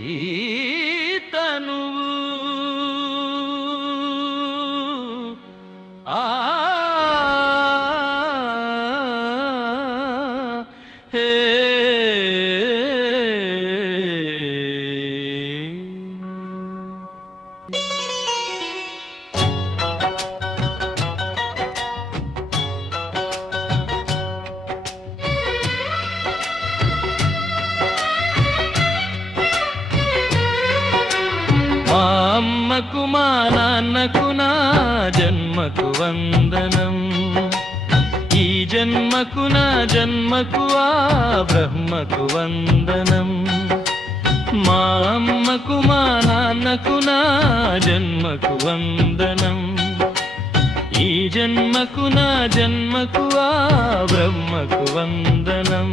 ఈ అమ్మకు మా నాన్నకు నా జన్మకు వందనం. ఈ జన్మకు నా జన్మకు ఆ బ్రహ్మకు వందనం. మా అమ్మకు మా నాన్నకు నా జన్మకు వందనం. ఈ జన్మకు నా జన్మకు ఆ బ్రహ్మకు వందనం.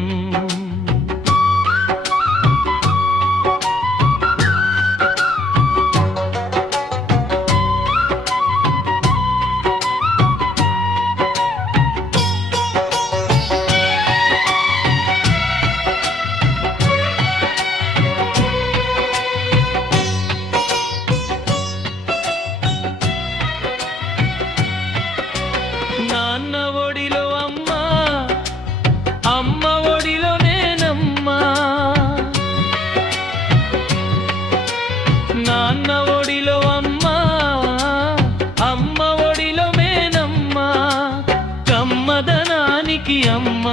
కమ్మదనానికి అమ్మ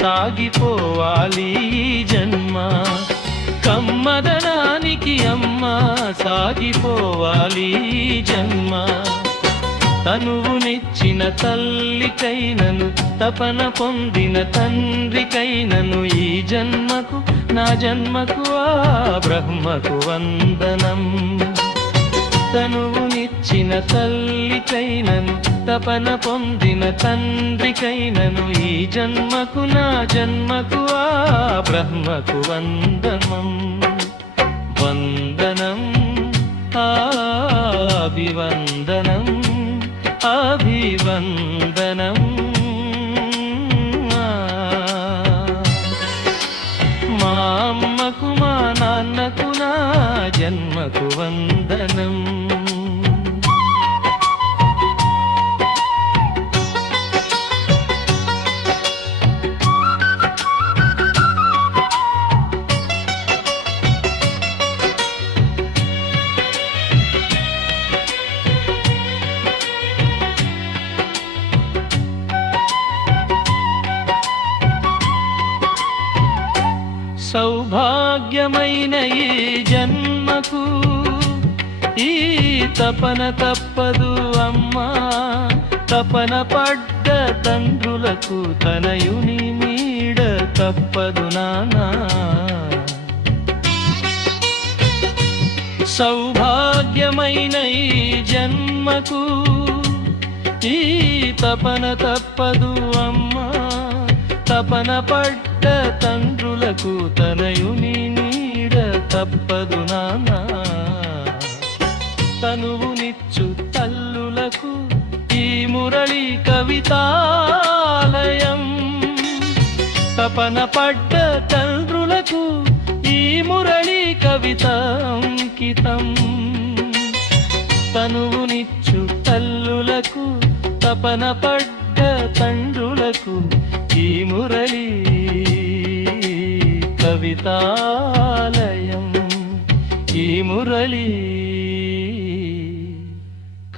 సాగిపోవాలి జన్మ. కమ్మదనానికి అమ్మ సాగిపోవాలి ఈ జన్మ. తనువునిచ్చిన తల్లికైనను తపన పొందిన తండ్రికైనను ఈ జన్మకు నా జన్మకు ఆ బ్రహ్మకు వందనం. ఇచ్చిన తల్లికైనను తపన పొందిన తండ్రికైనను ఈ జన్మకు నా జన్మకు ఆ బ్రహ్మకు వందనం. వందనం అభివందనం అభివందనం. మా అమ్మకు మా నాన్నకు నా జన్మకు వందనం. భాగ్యమైన ఈ జన్మకు ఈ తపన తప్పదు అమ్మా. తపన పడ్డ తండ్రులకు తనయుని మీడ తప్పదు నానా. సౌభాగ్యమైన ఈ జన్మకు ఈ తపన తప్పదు అమ్మా. తపన పడ్డ తండ్రులకు తనయుని నీడ తప్పదు నానా. తనువునిచ్చు తల్లులకు ఈ మురళి కవితాలయం. తపన పడ్డ తండ్రులకు ఈ మురళి కవిత అంకితం. తనువునిచ్చు తల్లులకు తపన పడ్డ తండ్రులకు ఈ మురళి కవితాలయం. ఈ మురళి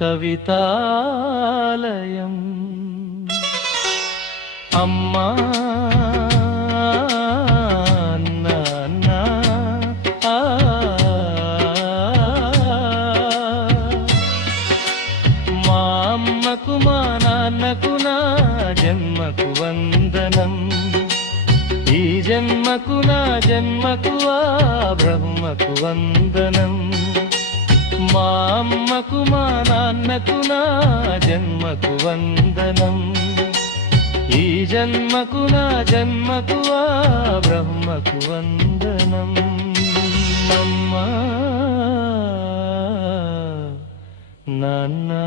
కవితాలయం. అమ్మా నాన్న, మా అమ్మకు మా నాన్నకు నా జన్మకు వంద జన్మకు నా జన్మకు ఆ బ్రహ్మకు వందనం. మా అమ్మకు మా నాన్నకు నా జన్మకు వందనం. ఈ జన్మకు నా జన్మకు ఆ బ్రహ్మకు వందనం. అమ్మా నాన్నా.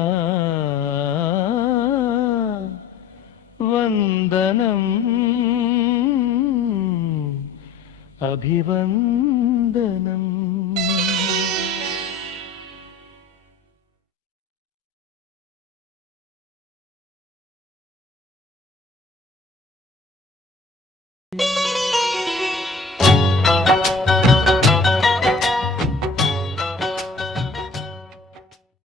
अभिवन्दनम्